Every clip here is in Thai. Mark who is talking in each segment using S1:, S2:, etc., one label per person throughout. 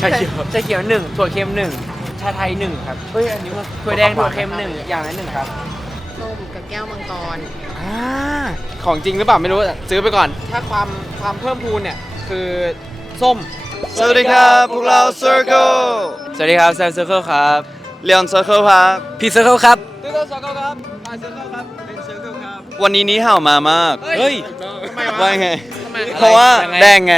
S1: ชาเขียว
S2: ชาเขียวหนึ่งถั่วเค็มหนึ่งชาไทยหนึ่งครับ
S1: เฮ้ยอันนี้มัน
S2: ถั่วแดงถั่วเค็มหนึ่งอย่างละหนึ่งครับ
S3: ส้มกับแก้วมังกร
S2: อ่าของจริงหรือเปล่าไม่รู้แต่ซื้อไปก่อน ถ้าความความเพิ่มพูนเนี่ยคือส้ม
S4: สวัสดีครับพวกเรา Circle
S1: สวัสดีครับแซมเซอร์เคิลครับ
S4: เลียน Circle ครับ
S1: พี่เซอร์ เคิลครับ
S2: เซอกครับมาซื้อเข้าครับเป็นซื้อเข้าครับ
S4: วันนี้นี้เห่ามามาก
S1: เฮ้ย
S2: ทำไม
S4: ว่าไง
S2: ทำไม
S4: เพราะว่าแดงไง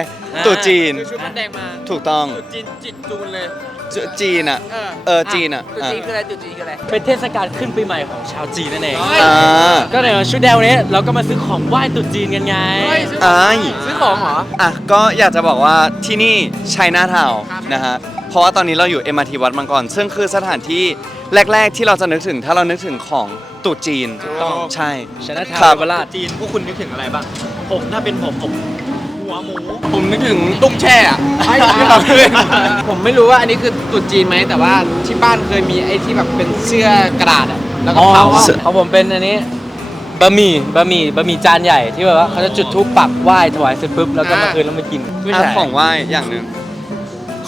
S4: ตู่จีน
S2: คือชุดมันแดงมา
S4: ถูกต้อง
S2: จุดจีนจิตจูนเลย
S4: จจีนอะ
S2: เออ
S4: เออจีนอะ
S2: จุดจีนคืออะไรจุดจีนคืออะไร
S1: เป็นเทศกาลขึ้นปีใหม่ของชาวจีนนั่นเอง
S4: อ่า
S1: ก็ในชุดแดวนี้เราก็มาซื้อของไหว้ตรุษจีนกันไง
S2: เฮ้ยซื้อข
S4: อ้า
S2: อง
S4: ย
S2: ซื้อของเหรอ
S4: อะก็อยากจะบอกว่าที่นี่ชัยนาทาว
S2: ครับ
S4: นะฮะ เพราะว่าตอนนี้เราอยู่ MRT วัดมังกร ซึ่งคือสถานที่ แรก ๆ ที่เราจะนึกถึงถ้าเรานึกถึงของตรุษจีน
S1: ต้อง
S4: ใช่
S1: ชนะทา
S4: ครั
S1: ว
S4: บ
S1: เวลาช
S5: จีนพวกคุณนึกถึงอะไรบ้าง ผมถ้าเป็นผมผมหัวหมู
S2: ผมนึกถึงตุ้งแช่อะผมไม่รู้ว่าอันนี้คือตรุษจีนไหมแต่ว่าที่บ้านเคยมีไอ้ที่แบบเป็นเสื้อกระดาษอะแล้วก็
S1: อ๋อ
S2: เผาอะ
S1: ของผมเป็นอันนี้บะหมี่บะหมี่บะหมี่จานใหญ่ที่แบบว่าเขาจะจุดธูปปักไหว้ถวายเสร็จปุ๊บแล้วก็มาคืนแล้วมากิน
S4: อะของไหว้อย่างหนึ่ง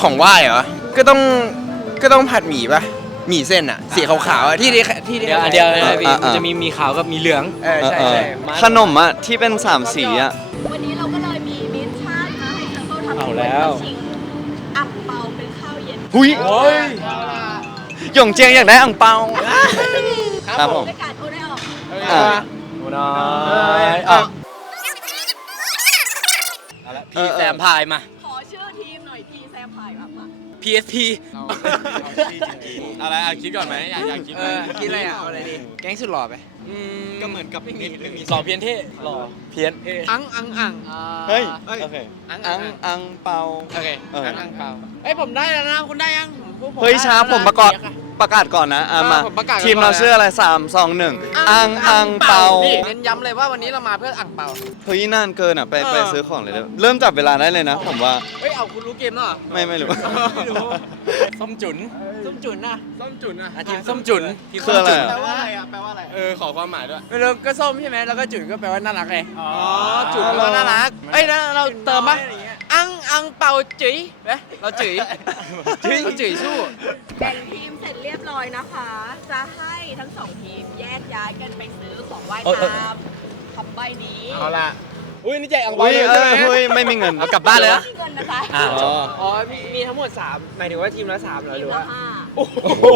S6: ของไหว้เหรอ ก็ต้องก็ต้องผัดหมี่ปะ หมี่เส้นอะสีขาวๆอะที่ที่ที่ที่
S1: เดี๋ยวอันเดียวนะพี่
S4: อ่าอ่ามั
S1: มันจะมีมีขาวกับมีเหลือง
S6: เออใช่
S4: เออ
S6: ใช่
S4: เออขนมอะที่เป็นสามสีอะ
S3: วันนี้เราก็เลยมีมิชชั่นนะให้เซอร์เคิลทำ
S1: เอาแล้ว
S3: ชิงอับเปาเป็นข้าวเย็น
S4: หุย
S1: โอ้ย
S4: หยงเจียงอยากได้อ่งเปาครับผม
S3: ด้วยการโทรได้ออก
S4: อะ
S1: โอ้น้อยอะเอาละพี่แซมพายมา
S3: มา
S1: PSP
S5: อะไรอะคิดก่อนไหมอยากอยากคิด
S2: เออคิดอะไรอะเอาอะไรดี แก๊งสุดหล่อไป
S5: ก็เหมือนกับไม่มีไม่มี
S1: หล่อเพี้ยนเท่หล่อเพี้ยนเท่
S2: อังอังอัง
S4: เฮ้ย
S2: โอ
S4: โอเค
S2: อัง
S4: อั
S2: อั
S4: ง
S2: ง
S4: อังเปา
S2: โอเค
S4: เอออั
S2: อังอังเปล่าเอ้ยผมได้แล้วนะคุณได้ยังพวกผม
S4: เฮ้ย
S2: ได้
S4: ช้า
S2: แล้ว
S4: ผมประกาศประกาศก่อนนะอะ
S2: เออ
S4: มา
S2: ผมประกาศก่อน
S4: ทีมเราชื่ออะไรสามสองหนึ่งอังอังเปา
S2: นี่เน้นย้ำเลยว่าวันนี้เรามาเพื่ออังเปา
S4: เฮ้ยนานเกินอะไป
S2: เออ
S4: ไปซื้อของเลยเด้อเริ่มจับเวลาได้เลยนะ ผมว่า
S2: เฮ้ยเอาคุณรู้เกมแล้วเหรอ
S4: ไม่ไม่รู้
S2: ไม่รู้
S1: ส้มจุ๋น
S2: ส้มจุนนะส้มจุนนะ
S1: อะทีมส้มจุ๋นทีม
S4: คืออะไร
S1: ส้มจุ๋น
S4: อะ
S2: แปลว่าอะไรอะแปลว่าอะไร
S5: เออขอความหมายด้วย
S2: ไม่รู้ก็ส้มใช่ไหมแล้วก็จุนก็แปลว่าน่ารักไง
S5: อ๋อ
S2: จุนแปลว่าน่ารักเอ้ยแล้วเราเติมปะอังอังเปาจุ๋ยเอ๊ะเราจุ๋ยจุ๋ยเราจุ๋ยสู้
S3: แบ่งทีมเสร็จเรียบร้อยนะคะ จะให้ทั้งสองทีมแยกย้ายกันไปซื้อของไหว้ตามคำใบนี้
S2: เอาละอุ้ยนี่ใจอังเปา
S4: อุ้ย
S2: เลย
S4: เอ
S2: ใช่
S4: อ
S2: ไหม
S4: เฮ้ยไม่มีเงิน
S2: เอากลับบ้านเลยนะ
S3: ไม่มีเงินนะจ๊ะ
S1: อ่า
S4: อ๋อ
S2: อ๋อมีมีทั้งหมด3หมายถึงว่าทีมละ3เหรอ
S3: ที
S2: ห
S3: ม
S2: รือ
S3: ละ
S2: ว่า
S3: ห้า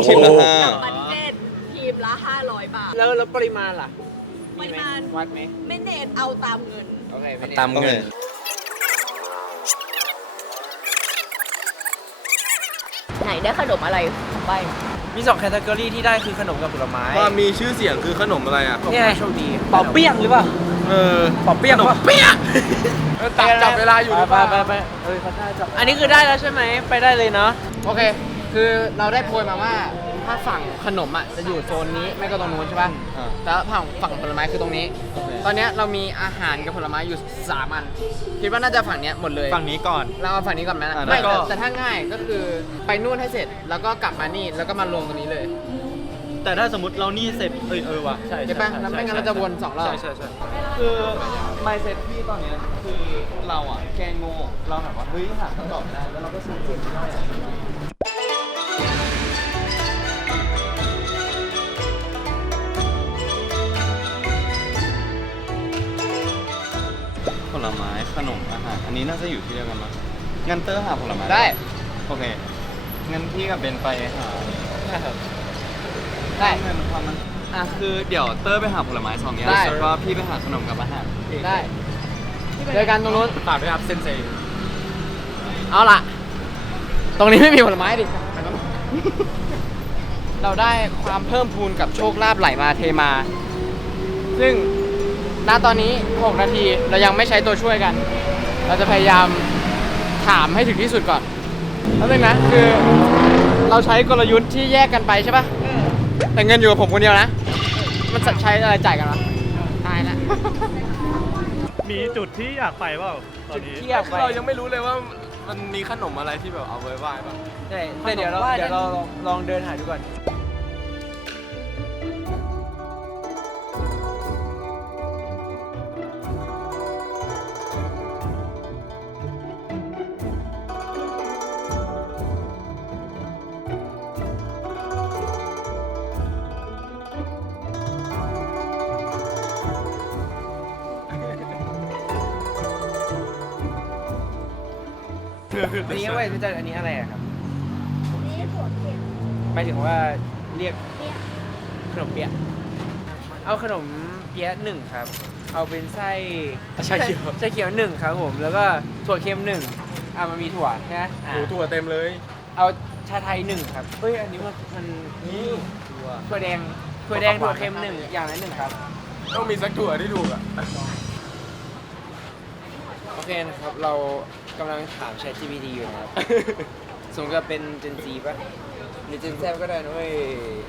S4: ทีมละห้า
S3: บัตเจ็ตที มละ 500 บาท
S2: แล้วแล้วปริมาณล่ะ
S3: ปริมาณ
S2: วัดไหม
S3: ไม่เนตเอาตามเงิน
S2: โอเคไม่เน้น
S1: ตาม
S4: โอ
S1: เงิ
S4: เคน
S3: ไหนได้ขนมอะไรของใบ
S2: มี2แคตตากรีที่ได้คือขนมกับผลไม้
S5: ความมีชื่อเสียงคือขนมอะไรอะ
S2: เนี่ยโชคดี
S1: เป่าเปี้ยงหรือเปล่า
S5: เออ
S2: เป่าเปี้ยงป่ะเปี้ยง
S5: จับจับเวลาอยู่หรือเป
S1: ไป
S5: ล่า
S1: ไปไปเอ้ยเขาได้จับ
S2: อันนี้คือได้แล้วใช่ไหมไปได้เลยเนาะ โอเค คือเราได้โพยมาว่า ถ้าฝั่งขนมอะจะอยู่โซนนี้ไม่ก็ตรงนู้นใช่ป่ะ
S4: อ่า
S2: แล้วฝั่งฝั่งผลไม้คือตรงนี้ตอนเนี้ยเรามีอาหารกับผลไม้อยู่สามอันคิดว่าน่าจะฝั่งเนี้ยหมดเลย
S5: ฝั่งนี้ก่อน
S2: เราเอาฝั่งนี้ก่อนไหม
S4: อะ
S2: ไม่
S4: แล้วก็
S2: แต่แต่ถ้าง่ายก็คือไปนู่นให้เสร็จแล้วก็กลับมานี่แล้วก็มาลงตรงนี้เลย
S5: แต่ถ้าสมมติเรานี่เสร็จเออเออว่ะใช่
S2: ใช่ปะแล้วไม่งั้นเราจะวนสองรอบ
S5: ใช่ใช่ใช่
S4: คือ mindset พี่ตอนเนี้ยคือเราอะแกล้งโง่เราแบบว่าเฮ้ยหาคำตอบไม่ได้แล้วเราก็ซื้อไม่ได้อะ อาหารอันนี้น่าจะอยู่ที่เดียวกันมั้ยงั้นเตอร์หาผลไม้
S2: ได้
S4: โอเคงั้นพี่กับเบนไปหา
S2: ได้
S4: เงินความมันอะคือเดี๋ยวเตอร์ไปหาผลไม้สองอย่าง
S2: ได้
S4: แล้วก็พี่ไปหาขนมกับอาหาร
S2: ได้เจอกันตรงนู้น
S5: ฝากด้วยครับเซนเซ
S2: เอาล่ะ ตรงนี้ไม่มีผลไม้ดิ เราได้ความเพิ่มพูนกับโชคลาภไหลมาเทมา ซึ่งณตอนนี้ 6 นาทีเรายังไม่ใช้ตัวช่วยกัน เราจะพยายามถามให้ถึงที่สุดก่อนแล้วนึงนะคือเราใช้กลยุทธ์ที่แยกกันไปใช่ปะแต่เงินอยู่กับผมคนเดียวนะ มันใช้อะไรจ่ายกันวะตายละ
S5: มีจุดที่อยากไปเปล่าตอนนี้
S2: ที่อยากไป
S5: เรายังไม่รู้เลยว่ามันมีขนมอะไรที่แบบเอาไว้ไหว้ป่ะ
S2: ใช่แต่เดี๋ยวเราเดี๋ยวเราลองลองเดินหาดูก่อน
S6: อันนี้ไว้พี่จันอันนี้อะไรอะครับ
S7: นี่ถั่วเค็ม
S6: หมายถึงว่าเรียกขนมเปี๊ยะเอาขนมเปี๊ยะหนึ่งครับ เอาเป็นไส้
S1: ชาเขียว
S6: ชาเขียวหนึ่งครับผม แล้วก็ถั่วเค็มหนึ่งอะมันมีถั่วใช่ไหมอะ
S4: โอ้ถั่วเต็มเลย
S6: เอาชาไทยหนึ่งครับเอ้ยอันนี้มันมันนี่ถั่วแดงถั่วแดงถั่วเค็มหนึ่งอย่างละหนึ่งครับ
S4: ต้องมีสักถั่วที่ถูกอะ
S6: โอเคนะครับ เรา กำลังถาม ChatGPT อยู่นะครับ สมกับเป็น Gen Z ป่ะหรือ Gen Z ก็ได้นะเว้ย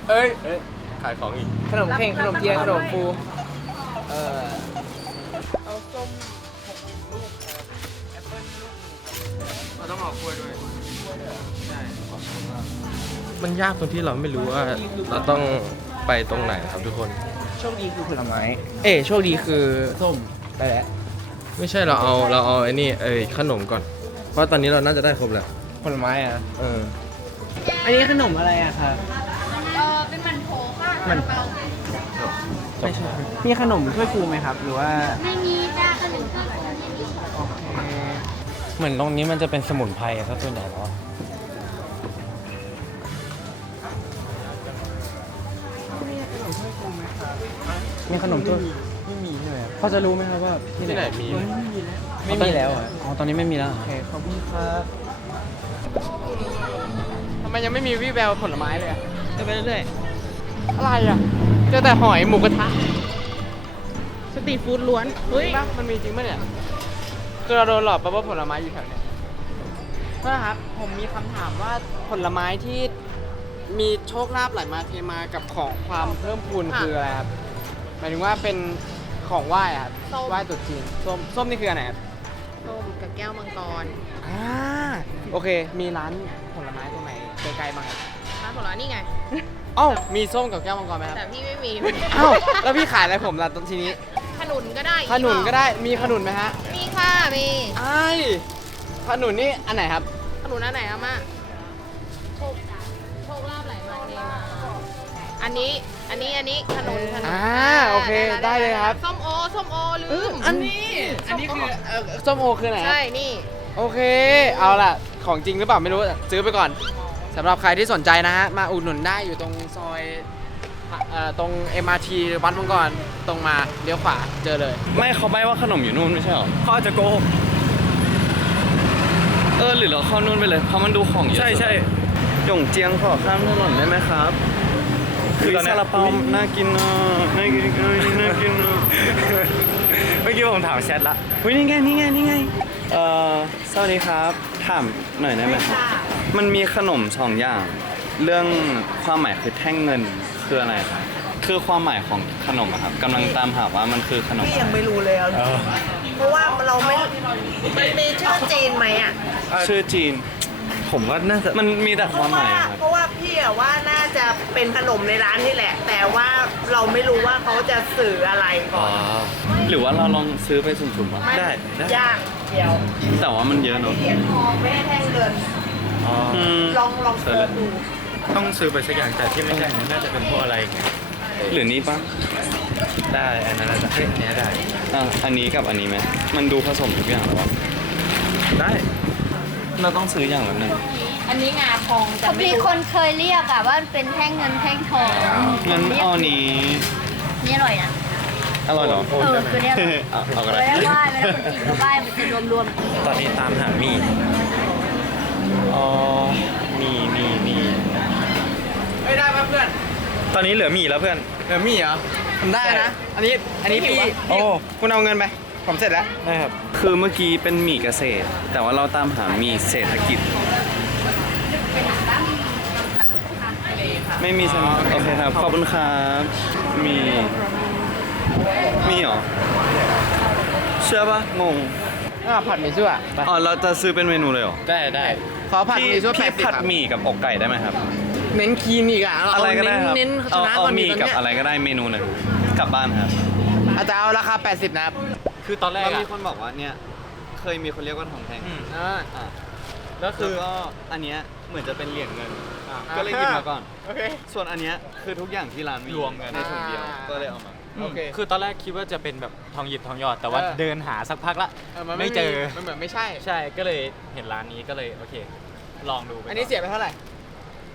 S4: เอ้ยเอ้ยขายของอีก
S6: ขนมเข่งขนมเทียนขนมฟูเอ่อเอาส้มหกลูกครับแอปเปิ้ลลูกหนึ่งครับ
S4: เราต้องเอากล้วยด้วย
S6: ใช่
S8: มันยากตรงที่เราไม่รู้ว่าเราต้องไปตรงไหนครับทุกคน
S6: โชคดีคือผลไม้ เอ้ยโชคดีคือส้มไปแล้ว
S8: ไม่ใช่เราเอาเราเอาไอ้นี่เอ้ยขนมก่อน เพราะตอนนี้เราน่าจะได้ครบแล้ว
S6: ผลไม้อะ
S8: เออ
S6: อันนี้ขนมอะไรอะครับ
S7: เออเป็นมันโถค่ะ
S6: มัน
S7: เปา
S6: ไม่ใช่มีขนมถ้วยฟูไหมครับ หรือว่า
S7: ไม่มีจ้าขนมที่ฟูไม่มี
S6: โอเค
S1: เหมือนตรงนี้มันจะเป็นสมุนไพรซะส่วนใหญ่แล้ว
S6: มีขนมถ้วย ไม่มีใช่ไหมพอจะรู้ไหมครับว่าที่
S4: ที่ไหนมี
S6: ไม่มีแล้วอะ
S1: อ๋อตอนนี้ไม่มีแล้ว
S6: โอเคขอบคุณครับ
S2: ทำไมยังไม่มีวี่แววผลไม้เลยอะ
S6: จะไปเรื่อย
S2: อะไรอะ เจอแต่หอยหมูกระทะ
S3: สตรีทฟู้ดล้วน เฮ้ย
S2: จริงปะมันมีจริงปะเนี่ยคือเราโดนหลอกปะว่าผลไม้อยู่แถวเนี้ยนะครับ ผมมีคำถามว่าผลไม้ที่มีโชคลาภไหลมาเทมากับของความเพิ่มพูน
S3: ค่ะ
S2: คืออะไรครับหมายถึงว่าเป็น ของไหว้อะครับ
S3: ส้ม
S2: ไหว้ตรุษจีนส้มส้มนี่คืออะไรครับ
S3: ส้มกับแก้วมังกร
S2: อ่าโอเค มีร้านผลไม้ตรงไหนไกลๆบ้างครับ
S3: ร้านผลไม้นี่ไง
S2: อ้าวมีส้มกับแก้วมังกรไหมครับ
S3: แต่พี่ไม่มี
S2: อ้าวแล้วพี่ขายอะไรผมล่ะตอนทีนี้
S3: ขนุนก็ได้
S2: ขนุนก็ได้มีขนุนไหมฮะ
S3: มีค่ะมี
S2: ไอ้ายขนุนนี่อันไหนครับ
S3: ขนุนอันไหนอะมาโชคโชคลาภไหลมาเทมาอันนี้ อันนี้อันนี้ขนุนขนุน
S2: อ่าโอเคได้เลยครับ
S3: ส้มโอส้มโอลืม
S2: อันนี้อันนี้คือเอ่อส้มโอคือไหนครับ
S3: ใช่นี่
S2: โอเค เอาล่ะ ของจริงหรือเปล่าไม่รู้แต่ซื้อไปก่อนสำหรับใครที่สนใจนะฮะ มาอุดหนุนได้อยู่ตรงซอยเอ่อตรง MRT วัดมังกรตรงมาเลี้ยวขวาเจอเลย
S4: ไม่เขาใบว่าขนมอยู่นู่นไม่ใช่หรอ
S5: เขาอาจจะโกหก
S4: เออหรือเราเข้านู่นไปเลยเพราะมันดูของเยอะ
S5: ใช่ใช่
S4: หยงเจียงขอข้ามถนนได้ไหมครับ
S5: คือตอนเนี้
S4: ซายลาเปาน่ากินอะน่ากินน่ากินอะ
S5: เมื่อกี้ผมถามแชทละ
S4: เฮ้ยนี่ไงนี่ไงนี่ไงเอ่อสวัสดีครับถามหน่อยได้ไหมครับมันมีขนมสองอย่าง เรื่องความหมายคือแท่งเงินคืออะไรครับคือความหมายของขนมอะครับกำลังตามหาว่ามันคือขนม
S9: พี่ยังไม่รู้เลยอะเพราะว่าเราไม่มันมีชื่อจีนไหมอะ
S4: ชื่อจีน
S5: ผมว่าน่าจะ
S4: มันมีแต่
S9: เพ
S4: ความ
S9: ราะ
S4: ห
S9: ว่า
S4: มายอะครับ
S9: เพราะว่าพี่อะว่าน่าจะเป็นขนมในร้านนี่แหละ แต่ว่าเราไม่รู้ว่าเขาจะสื่ออะไรก่อน
S4: หรือว่าเราลองซื้อไปสุ่มๆวะ
S9: ไม่
S5: ได้ได้
S9: ยากเดี๋ยว
S4: แต่ว่ามันเยอะเนอะ
S9: เหรียญทองไม่ได้แท่งเงิน
S5: อ๋อ
S4: อืม
S9: ลองลองเสิร์ชดู
S5: ต้องซื้อไปสักอย่างแต่ที่ไม่ใช่อันนั้นน่าจะเป็นพวกอะไรอย่างเงี้ย
S4: หรือนี้ปะ
S5: ได้อันนั้นน่าจะเฮ้ยอันเนี้ยได้
S4: อะอันนี้กับอันนี้ไหมมันดูผสมทุกอย่างหรอวะ
S5: ได้
S4: เราต้องซื้ออย่างละหนึ่ง
S3: อันนี้งาทองแต่ไม่
S7: มี
S3: รู้
S7: คนเคยเรียกอะว่าเป็นแท่งเงินแท่งทอง
S4: งั้นเอาอันนี้
S7: นี่อร่อยนะ
S4: อร่อยเหรอ
S7: เออคือเนี่ยอร่อย
S4: เอาเอาก็
S7: เว
S4: ได้
S7: ลาไหว้เวลาคนจีนเขาไหว้มันจะรวมรวมๆกัน
S5: ตอนนี้ตามหามีดอ๋อ มีมีมี
S2: ไม่ได้ป่ะเพื่อน
S5: ตอนนี้เหลือหมีแล้วเพื่อน
S2: เดี๋ยวมีเหรอผมได้นะ อันนี้ อันนี้พี่
S5: โอ้
S2: คุณเอาเงินไป ผมเสร็จแล้ว
S5: ได้ครับ
S4: คือเมื่อกี้เป็นหมี่เกษตร แต่ว่าเราตามหาหมี่เศรษฐกิจ ไม่มีใช่ไหมโอเค ครับ ขอบคุณครับมี มีเหรอ เชื่อปะงง
S2: อ่าผัดหมี่ซั่วไป
S4: อ๋อ เราจะซื้อเป็นเมนูเลยเหรอ
S1: ได้ได้
S2: ขอผัดห
S4: พี่
S2: มี่ซั่วแป
S4: พี่
S2: ดสิบ
S4: ผัด
S2: ครับ
S4: หมี่กับอกไก่ได้ไหมครับ
S2: เน้นคีนอีกอะเา
S4: อะไรก็ได้ครับ
S2: เน้นๆช
S4: เอา
S2: นะ
S4: เอา
S2: ก่อน
S4: ห
S2: ดี
S4: มี่
S2: ตอน
S4: กับ
S2: เนี้ย
S4: อะไรก็ได้เมนูหนึ่งกลับบ้านครับ
S2: อาจจะเอาราคา 80 นะครับ
S1: คือตอนแรก
S4: แล้วมี
S1: อะ
S4: คนบอกว่าเนี่ยเคยมีคนเรียกว่าทองแท่ง
S2: อ่า
S4: อะ
S1: แล้วคือ
S4: แล้วก็อันเนี้ยเหมือนจะเป็นเหรียญเงิน
S2: อ่า
S4: ก็เลยหยิบมาก่อน
S2: โอเค
S4: ส่วนอันเนี้ยคือทุกอย่างที่ร้านมี
S1: รวมกัน
S4: ในถุงเดียว
S2: อ่า
S4: ก็เลยเอามา
S2: โอเค
S5: คือตอนแรกคิดว่าจะเป็นแบบทองหยิบทองหยอด แต่ว่า
S2: เออ
S5: เดินหาสักพักละ
S2: เออมัน
S5: ไม่เจอ
S2: มันเหมือนไม่ใช่
S5: ใช่ก็เลยเห็นร้านนี้ก็เลยโอเค ลองดูไป
S2: อันนี้เสียไปเท่าไหร่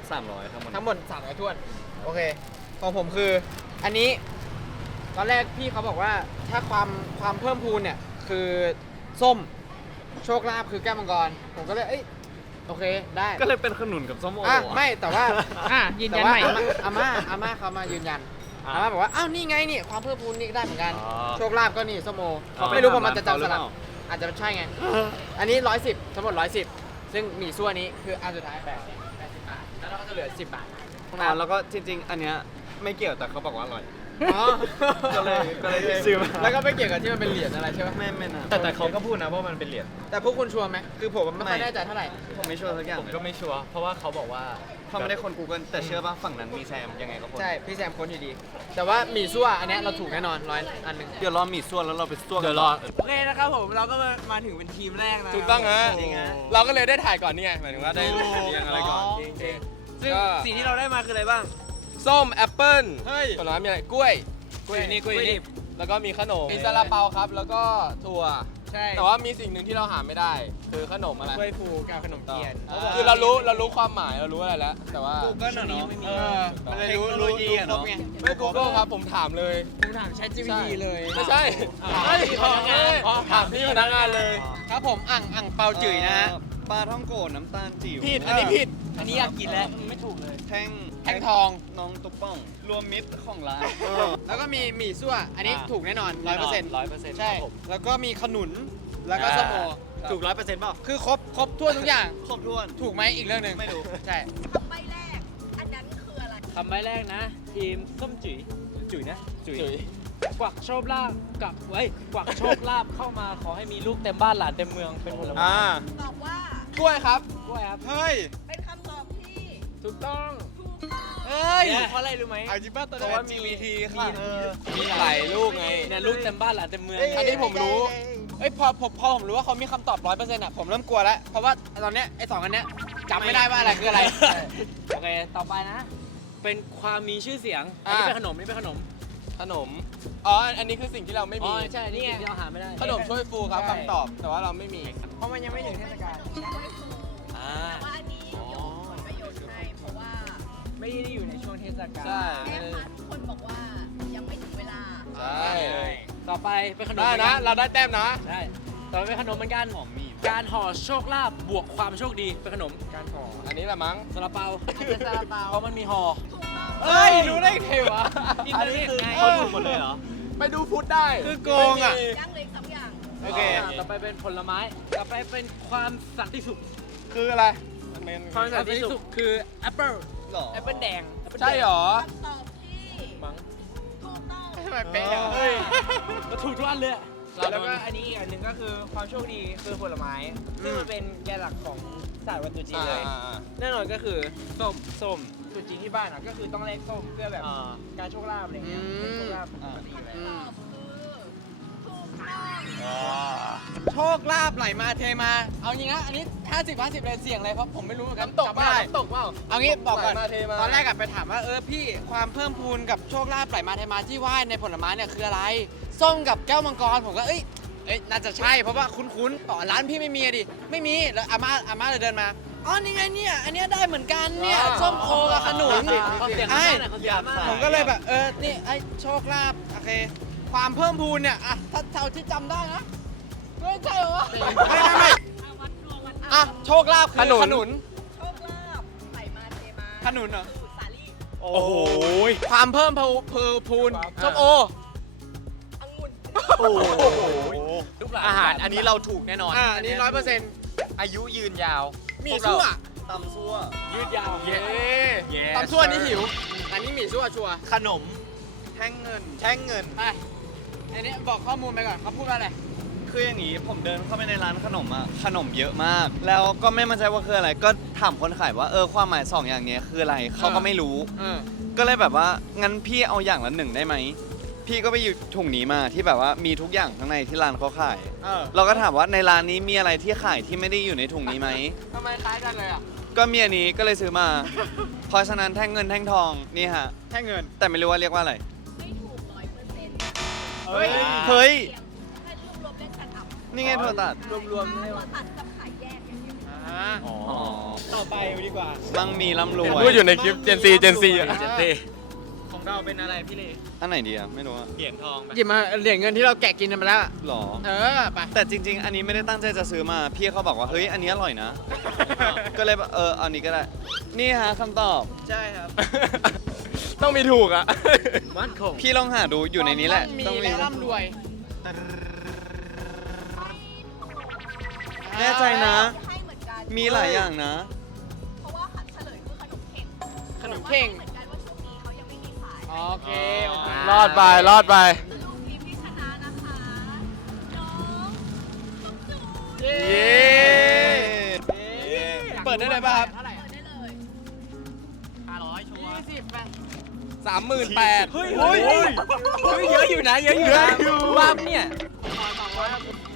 S4: 300ทั้งหมด
S2: ทั้งหมด3 0 0ถ้วน โอเค ของผมคือ อันนี้ ตอนแรกพี่เขาบอกว่าถ้าความความเพิ่มพูนเนี่ยคือส้มโชคลาภคือแก้วมังกร ผมก็เลยเอ้ยโอเคได้
S4: ก็เลยเป็นขนุนกับส้มโอ
S2: อะ
S4: อะ
S2: ไม่แต่ว่า
S6: อะยืนยัน
S2: แต่ว่า
S6: ใหม่
S2: อาม่าอาม่าเขามายืนยันอาม่าบอกว่าอ้าวนี่ไงนี่ความเพิ่มพูนนี่ได้เหมือนกัน
S5: อ๋อ
S2: โชคลาภก็นี่ส้มโอ
S4: เขาไป
S2: ไม่รู้ว่ามัน
S4: ทำ
S2: จะจำสลับ
S4: ร้านเขาหรือเปล่า
S2: อาจจะใช่ไง อันนี้ร้อยสิบทั้งหมดร้อยสิบซึ่งหมี่ซั่วนี้คืออันสุดท้ายแปดสิบแปดสิบบาทแล้วเราก็จะเหลือสิบบาท
S4: อ่าแล้วก็จริงๆ อันเนี้ยไม่เกี่ยวแต่เขาบอกว่าอร่อย
S2: อ๋อ
S4: ก็เลยก็เลยซื้อมา
S2: แล้วก็ไม่เกี่ยวกับที่มันเป็นเหรียญอะไรใช่ไหม
S4: ไม่ไม่นะ
S5: แต่แต่เขาก็พูดนะว่ามันเป็นเหรียญ
S2: แต่พวกคุณชัวร์ไหมคือผมไม่ค่อย
S4: ไม่
S2: แน่ใจเท่าไหร่
S4: ผมไม่ชัวร์สักอย่าง
S5: ผม
S4: เลย
S5: ก็ไม่ชัวร์เพราะว่าเขาบอกว่า
S4: เขาไม่ได้คน Google แต่เชื่อป่ะฝั่งนั้นมีแซมยังไงก็คน
S2: ใช่ พี่แซมค้นอยู่ดี แต่ว่าหมี่ซั่วอันเนี้ยเราถูกแน่นอนร้อยอันหนึ่ง
S4: เดี๋ยวรอมีส่วนแล้วเราไปส่วน
S5: เดี๋ยวรอ
S6: โอเคนะครับผมเราก็มาถึงเป็นทีมแรกนะ
S8: ถูกต้องฮะ
S6: จริงฮะ
S8: เราก็เลยได้ถ่ายก่อนนี่ไงหมายถึงว่าได้เรียงอะไรก่อน
S6: จริงๆซึ่ง
S8: ก็
S6: สิ่งที่เราได้มาคืออะไรบ้าง
S8: ส้มแอปเปิ้ล
S2: เฮ้ย
S8: ผลไม้มีอะไรกล้วย
S6: กล้วยนี่กล้วยนี่
S8: แล้วก็มีขนมมีซาลาเปาครับ แล้วก็ถั่ว
S6: ใช่
S8: แต่ว่ามีสิ่งหนึ่งที่เราหาไม่ได้ คือขนมอะไร
S6: กล้วยฟูกับขนมเทียน
S8: คือเรารู้เรารู้ความหมายเรารู้อะไรแล้ว แต่ว่า
S4: Google อะเนาะ
S2: เออ
S4: มันเลยรู้รู้รู้ครบไง
S8: ไม่ Google ครับผมถามเลย
S6: ผมถาม ChatGPT เลย
S8: ไม่ใช่
S6: อ่า
S8: ไม่
S6: พนักงาน
S8: อ๋อถามพี่พนักงานเลย
S2: ครับผมอ่างอ่างเปาจื่ยนะฮะ
S4: เอ่อปลาท่องโกะน้ำตาลจิ๋ว
S8: ผิด อันนี้ผิด
S6: อันนี้อยากกินแล้วไม่ถูกเลย
S4: แท่ง
S2: แท่งทอง
S4: น้องตุ๊กป้อง รวมมิตรของร้าน
S2: แล้วก็มีหมี่ซั่ว อันนี้ถูกแน่นอนร้อยเปอร์เซ็นต์
S5: ร้อยเปอร์เซ็นต์
S2: ใช่แล้วก็มีขนุน แล้วก็ส้มโอ
S5: ถูกร้อยเปอร์เซ็นต์เปล่า
S2: คือครบครบทั่วทุกอย่าง
S4: ครบถ้วน
S2: ถูกไหมอีกเรื่องหนึ่ง
S4: ไม่รู้
S2: ใช่
S3: คำใบแรก อันนั้นคืออะไร
S1: คำใบแรกนะ ทีมส้มจุ๋ยจุ๋ยนะ
S8: จุ๋ย
S1: กวักโชคลาภกับไว้ยกวักโชคลาภเข้ามาขอให้มีลูกเต็มบ้านหลานเต็มเมืองเป็นผลไม้
S8: อ่า
S3: ตอบว่า
S8: กล้วยครับ
S1: กล้วยครับ
S2: เฮ้ย
S3: เป็นคำตอบที่
S8: ถูกต้อง
S3: ถูกต้อง
S2: เฮ้ย
S1: เนี่ยเพราะอะไรรู้ไหม
S2: เอาจริงป่ะตัว
S8: เพราะว่ามี
S2: มี
S8: วิธีค่ะ
S2: เออ
S8: มีหลายลูกไง
S1: เนี่ยลูกเต็มบ้านหลานเต็มเมือง
S2: อันนี้ผมรู้ เอ้ยพอผมพอผมรู้ว่าเขามีคำตอบร้อยเปอร์เซ็นต์อะผมเริ่มกลัวแล้ว เพราะว่าตอนเนี้ยไอ้สองอันเนี้ยจำไม่ได้ว่าอะไรคืออะไร
S1: โอเค ต่อไปนะ เป็นความมีชื่อเสียง อัน
S2: อ่า
S1: นี้เป็นขนมอันนี่เป็นขนม
S8: ขนม อ๋อ อันนี้คือสิ่งที่เราไม่
S1: อ๋
S8: มี
S1: อ ใช่ นี่ไงที่เราหาไม่ได้
S8: ขนมช่วยฟูครับ
S2: ใช่
S8: คำตอบ แต่ว่าเราไม่มี
S2: เพราะมันยังไม่ถึงเทศกาล
S1: อ่า
S3: แต่ว่า
S6: ไม่ได้อยู่ในช่วงเทศกาล
S8: ใช่
S3: แม่ค้าทุกคนบอกว่ายังไม่ถึงเวลา
S8: ใช่
S1: ต่อไปเป็นขนม
S8: ได้นะ เราได้แต้มนะ
S1: ใช่ต่อไปเป็นขนมเหมือนกัน
S4: หอมมี
S1: การห่อโชคลาภบวกความโชคดีเป็นขนม
S2: การขอ
S8: อันนี้แหละมั้ง
S1: ซาลาเปา
S2: เป็นซาลาเปา
S1: เพราะมันมีห่อ
S3: ถูกต้อง
S2: เอ้ยรู้ได้ไงวะ
S1: อันนี้คือ
S2: เขาถูกหมดเลยเหรอ
S8: ไปดูฟุตได้
S2: คือโกงอะ
S8: ไม่มี
S3: ยังเหลยสองอย่าง
S2: โอเคา
S1: ต่อไปเป็นผลไม้ ต่อไปเป็นความสันติสุข
S8: คืออะไร
S1: ความสันติสุขคือแอปเปิล
S4: หรอ
S1: แอปเปิลแดง
S8: ใช่หรอ
S3: คำตอบที่
S1: มั้ง
S3: ถูกต้อง
S2: ทำไมเป๊ะอะ
S1: เฮ้ยก็ถูกทุกอันเลยอะ
S6: แล้วก็อันนี้อีกอันหนึ่งก็คือความโชคดีคือผลไม้ซึ่งมันเป็นแกนหลักของศาสตร์วันตรุษจีนเลย
S8: อ่า
S6: แน่นอนก็คือส้มส้มตรุษจีนที่บ้านอะก็คือต้องเลขส้มเพื่อแบบ
S1: อ่า
S6: การโชคลาภอะไรเงี้ย
S2: อืม
S6: เป็นโชคลาภปกติเลย
S3: ตอบคือถูกต้อง
S2: โชคลาภไหลมาเทมา เอาจริงนะ อันนี้ 50 50เลยเสี่ยงเลยเพราะผมไม่รู้เหมือนกัน
S8: น้ำตก
S2: จำ
S8: เปล่า
S2: ไม่ได้
S8: น้ำตกเปล่า
S2: เอางี้บอกก่อน
S8: ไหลมาเทมา
S2: ตอนแรกอะไปถามว่าเออพี่ความเพิ่มพูนกับโชคลาภไหลมาเทมาที่ว่าในผลไม้เนี่ยคืออะไร ส้มกับแก้วมังกรผมก็เอ้ยเอ้ยน่าจะใช่เพราะว่าคุ้นๆต่อร้านพี่ไม่มีอะดิไม่มีแล้วอาม่าอาม่าเลยเดินมาอ๋อนี่ไงเนี่ยอันเนี้ยได้เหมือนกันเนี่ยส้มโคกับขนุน
S1: เขาเสียง
S2: ไอ้
S1: มากเขาเสียงมาก
S2: ผมก็เลยแบบเออ นี่ไอ้โชคลาภโอเค ความเพิ่มพูนเนี่ยอะถ้าเท่าที่จำได้นะ ไม่ใช่เหรอวะไม่ไม่ไม่
S3: อะวัดดวงวัด
S2: อะโชคลาภคือ
S8: ขนุน
S2: ขนุน
S3: โชคลาภไหลมาเทมา
S2: ขนุนเหรอ
S3: สุดสาลี่
S8: โอ้โห
S2: ความเพิ่มพูพูพูนส้มโอ
S3: องุ่น
S8: โอ้โห
S5: อาหารอันนี้เราถูกแน่นอน
S2: อ่าอันนี้ร้อยเปอร์เซ็นต์
S5: อายุยืนยาว
S2: มีซั่ว
S4: ตำซั่ว
S1: ยืดยาว
S2: เย้
S5: Yes
S2: ตำซั่วนี่หิว อันนี้หมี่ซั่วชัวร์
S5: ขนม
S4: แท่งเงิน
S5: แท่งเงิน
S2: ไปอันนี้บอกข้อมูลไปก่อนเขาพูดว่าอะไร
S4: คืออย่างนี้ผมเดินเข้าไปในร้านขนมอะขนมเยอะมาก แล้วก็ไม่มั่นใจว่าคืออะไร ก็ถามคนขายว่าเออความหมายสองอย่างเนี้ยคืออะไรเขาก็ไม่รู้
S2: เออ
S4: ก็เลยแบบว่างั้นพี่เอาอย่างละหนึ่งได้ไหมพี่ก็ไปหยิบถุงนี้มาที่แบบว่ามีทุกอย่างข้างในที่ร้านเขาขาย
S2: เออ
S4: เราก็ถามว่าในร้านนี้มีอะไรที่ขายที่ไม่ได้อยู่ในถุงนี้ไหม
S2: ทำไมคล้ายกันเลยอะ
S4: ก็มีอันนี้ก็เลยซื้อมา เพราะฉะนั้นแท่งเงินแท่งทองนี่ฮะ
S2: แค่เงิน
S4: แต่ไม่รู้ว่าเรียกว่าอะไร
S3: ไม่ถูกร้อยเปอร์เซ็นต์
S4: เฮ้ย เฮ้ย
S3: นอัพ
S4: นี่ไงโทรตัด
S3: รวมๆตัวตัดกับขายแยกอย่างเดียว
S4: อ๋อ
S6: ต่อไปดีกว่า
S4: มั่งมีร่ำรวย
S8: พูดอยู่ในคลิป Gen Z Gen Z อะ
S6: ของเราเป็นอะไรพี่เล
S4: อันไหนดีอะไม่รู้อะ
S6: เหรียญทองไป
S2: หยิบมาเหรียญเงินที่เราแกะกินกันไปแล้วอะ
S4: หรอ
S2: เออไป
S4: แต่จริง ๆ อันนี้ไม่ได้ตั้งใจจะซื้อมา พี่เขาบอกว่า เฮ้ย อันนี้อร่อยนะ ก็เลยแบบเออเอานี้ก็ได้ นี่ฮะคำตอบ
S6: ใช่ครับ
S8: ต้องมีถูกอะ
S6: มั่นคง
S4: พี่ลองหาดูอยู่ในนี้แหละ
S2: มี
S4: ต้องมี
S2: และร่ำรวย
S4: แน่ใจนะ
S3: ให้เหมือนกัน
S4: มีหลายอย่างนะ
S3: เพราะว่าขันเฉลยคือขนมเค้ก
S2: ขนมเข่ง
S3: เหมือนกันว่าช่วงนี้เขายังไม่มีขาย
S2: โอเคโอเค
S8: รอดไปรอดไป
S3: ทีมที่ชนะนะคะน้อง
S2: เย้
S4: เย้
S8: เปิดได้เลยป่ะครับ
S2: เท่าไหร่
S3: เปิดได้เลย
S2: ยี่สิบไป
S8: สามหมื่นแปด
S6: เฮ้ยเฮ้ยเฮ้ยเฮ้ยเยอะอยู่นะเยอะอยู่นะว่าเนี่ย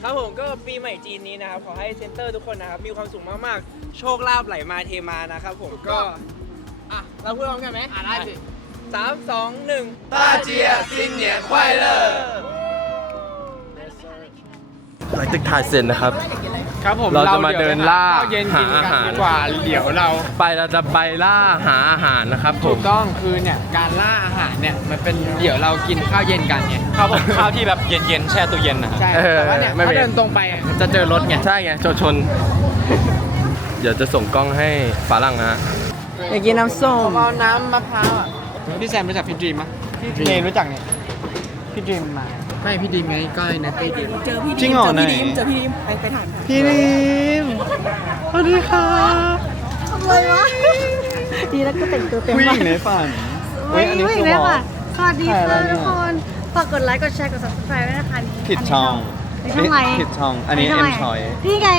S6: ครับผมก็ปีใหม่จีนนี้นะครับ ขอให้เซนเตอร์ทุกคนนะครับ มีความสุขมากๆ โชคลาภไหลมาเทมานะครับผมก็
S2: อ่ะ เราพูดพร้อมกันไหมอ่ะได้สิ
S6: สามสองหนึ่ง
S8: 大姐新年快乐 หลังจากถ่ายเสร็จนะครับ
S2: ครับผม
S8: เราจะมาเดินล่า
S2: ข้าวเย็นกิน
S8: หาอา
S2: กั
S8: หาร
S2: นดีกว่าเดี๋ยวเรา
S8: ไปเราจะไปล่าหาอาหารนะครับผ
S2: ถู
S8: ม
S2: กต้องคือเนี่ยการล่าอาหารเนี่ยมันเป็นเดี๋ยวเรากินข้าวเย็นกันไง
S8: ข้าวข้าวที่แบบเย็นๆแช่ตู้เย็นนะ
S2: ใช่
S8: เออ
S2: แต่ว่าเนี่ย
S8: ไม่
S2: ถ้า
S8: เป็น
S2: เดินตรงไปจะเจอรถไง
S8: ใช่ไงชนชน เดี๋ยวจะส่งกล้องให้ฝรั่งนะฮะ
S6: อยากกินน้ำส้ม
S2: เอาน้ำมะพร้าวอะพี่แซมรู้จักพี่ดรีมมั้ยพี่เนรู้จักเนี่ยพี่ดรีมมา ไม่พี่ดรีมไงก้อยนะพี่ดรีม
S3: เจอพี่
S4: จริงเหรอไหน
S3: เจอพี่ดิมไปไปถาม
S4: พี่นิมสวัสดีค่ะ
S7: ทำเลยวะดีแล้วก็แต่งตัวเต็ม
S4: ผู้ห
S7: มา
S4: ญิงในฝัน
S7: เฮ้ย
S4: อันนี้
S7: ผู้หญิ
S4: คื
S7: ง
S4: อ
S7: ได้
S4: หมอ
S7: ป่ะสวัสดี
S4: ถ่ายอะไร
S7: ค่ะ
S4: เนี่ย
S7: ทุกคนฝากกดไลค์กดแชร์กด subscribe ด้วยนะคะนี่
S4: ผิดช่อง
S7: ในช่องไหน
S4: ผิดช่องอันนี้
S7: ใช่
S4: เอ็
S7: ง
S4: ม
S7: ไห
S4: ชอย
S7: นี่ไง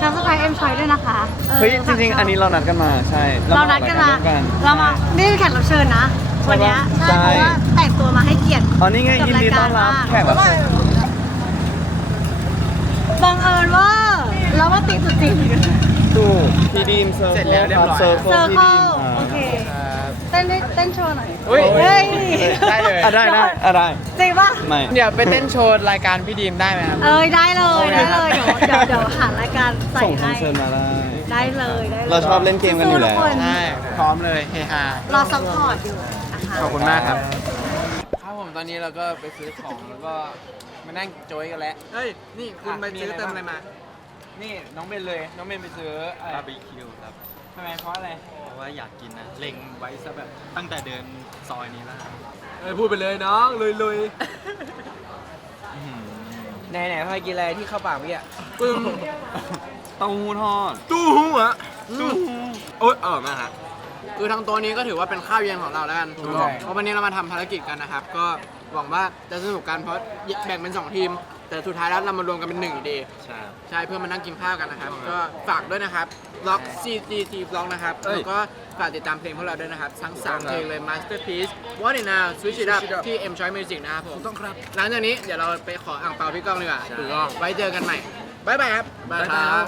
S7: subscribe เอ็มชอยด้วยนะคะออ
S4: เฮ้ยจ
S7: ฝาก
S4: ริง
S7: ช่
S4: ๆ อันนี้เรานัดกันมาใช่
S7: เรานัดกันมา
S4: ร่วกัน
S7: เรามา นี่เป็นแขกรับเชิญนะ วันเนี้ย
S4: ใช่
S7: ใช่เพราะว่าแต่งตัวมาให้เกียรติ
S4: อ๋อนี่ไง
S7: กับ
S4: ยินดีต้อนรับ
S7: รายการมาก
S4: แขกรับเชิญ
S7: บังเอิญว่าเราว่าติดสุดจริง
S4: ถูกพี่ดีมเซอร์
S2: เสร็จแล้วเรียบร้อย
S4: เซอร์เคิล
S7: เซอร์
S4: พี่
S7: เคิ
S4: ดี
S7: ล
S4: ม
S7: โอเคเต้นได้เต้นโชว์หน่อย
S2: เฮ้ย
S7: เฮ้ย
S2: ได้เลย
S4: อะได้ได้อะได้
S7: จริงป่ะ
S4: ไม่
S2: เดี๋ยวไปเต้นโชว์รายการพี่ดีมได้ไหมครับ
S7: เอ้ยได้เลย
S2: โอเค
S7: ได้
S2: ครั
S7: เล
S2: บ
S7: ยเดี๋ยวเดี๋ยวเดี๋ยวหารายการใส่
S4: ส่งคอน
S7: ให้
S4: เสิร์ตมาได้
S7: ได้เลยได้เลย
S4: เราชอบเล่นเกมกันอยู่แล้ว
S7: สู้ๆทุคน
S2: ใช่พร้อมเลยเฮฮาร
S7: อซัพพอร์ตอยู่นะ คะ
S2: ขอบคุณมากครับ ครับผมตอนนี้เราก็ไปซื้อของแล้วก็มานั่งโจยกันแล้ว เฮ้ย นี่คุณไปซื้อเติมอะไรมา นี่น้องเบนเลย น้องเบนไปซื้ออะไร
S5: บาร์บีคิวครับ
S2: ทำไมเพราะอะไร
S5: เพราะว่าอยากกินนะ เล็งไว้ซะแบบตั้งแต่เดินซอยนี้แล้ว
S8: เอ้ยพูดไปเลยน้องลุยลุย
S6: ไหนไหนพายกินอะไรที่เข้าปากเมื่อกี้
S8: ปึ้ง
S4: เต้าหู้ทอด
S8: ตู้หูอะตู้หูโอ๊ยเออมาฮะ
S2: คือทางตัวนี้ก็ถือว่าเป็นข้าวเย็นของเราแล้วกัน
S8: ถูกต้อง
S2: เพราะวันนี้เรามาทำภารกิจกันนะครับ ก็หวังว่าจะสนุกกันเพราะแบ่งเป็นสองทีม แต่สุดท้ายแล้วเรามารวมกันเป็นหนึ่งอยู่ดี
S5: ใช่
S2: ใช่เพื่อมานั่งกินข้าวกันนะครับ ก็ฝากด้วยนะครับล็อก CGC ล็อกนะครับ
S8: เอ้ย
S2: แล้วก็ฝากติดตามเพลงพวกเราด้วยนะครับ ทั้ง 3 เพลงเลย Masterpiece What It Now Switch It Up ที่ M Choice Music นะครับผมต้องครับ หลังจากนี้เดี๋ยวเราไปขออ่างเปาพี่ก้องดีกว่าถูกต้อง ไว้เจอกันใหม่บ๊ายบายครับ
S8: บ๊ายบายครับ